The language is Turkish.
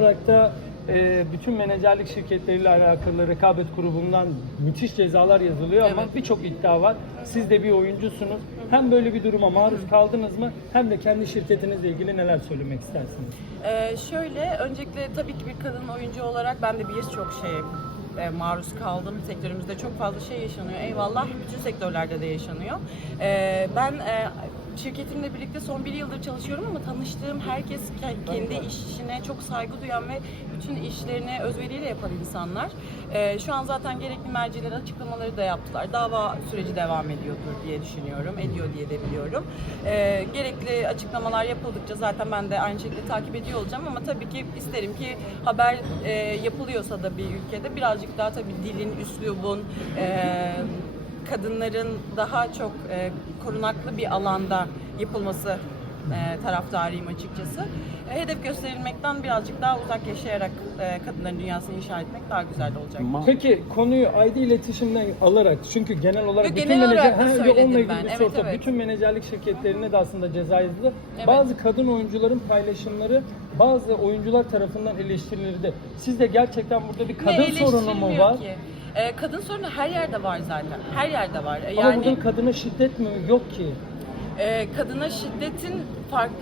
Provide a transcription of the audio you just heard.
olarak da e, bütün menajerlik şirketleriyle alakalı rekabet grubundan müthiş cezalar yazılıyor ama Evet. birçok iddia var. Siz de bir oyuncusunuz. Hem böyle bir duruma maruz kaldınız mı hem de kendi şirketinizle ilgili neler söylemek istersiniz? Ee, şöyle, öncelikle tabii ki bir kadın oyuncu olarak ben de birçok şeye e, maruz kaldım. Sektörümüzde çok fazla şey yaşanıyor. Eyvallah bütün sektörlerde de yaşanıyor. Ee, ben e, şirketimle birlikte son bir yıldır çalışıyorum ama tanıştığım herkes ke- kendi işine çok saygı duyan ve bütün işlerini özveriyle yapan insanlar. Ee, şu an zaten gerekli merciler açıklamaları da yaptılar. Dava süreci devam ediyordur diye düşünüyorum. Ediyor diye de biliyorum. Ee, gerekli açıklamalar yapıldıkça zaten ben de aynı şekilde takip ediyor olacağım ama tabii ki isterim ki haber e, yapılıyorsa da bir ülkede birazcık daha tabii dilin, üslubun, e, kadınların daha çok e, korunaklı bir alanda yapılması e, taraftarıyım açıkçası. E, hedef gösterilmekten birazcık daha uzak yaşayarak e, kadınların dünyasını inşa etmek daha güzel olacak. Peki konuyu ID iletişimden alarak çünkü genel olarak Yok, bütün genel olarak menajer da Ha, yok, söyledim onunla ilgili ben. bir Evet, soru sor. evet. Bütün menajerlik şirketlerine de aslında ceza yazıldı. Evet. Bazı kadın oyuncuların paylaşımları bazı oyuncular tarafından eleştirildi. Sizde gerçekten burada bir Ne kadın sorunu mu eleştirilmiyor var? Ki? E, kadın sorunu her yerde var zaten. Her yerde var. E, Ama Yani burada kadına şiddet mi yok ki? E, kadına şiddetin farklı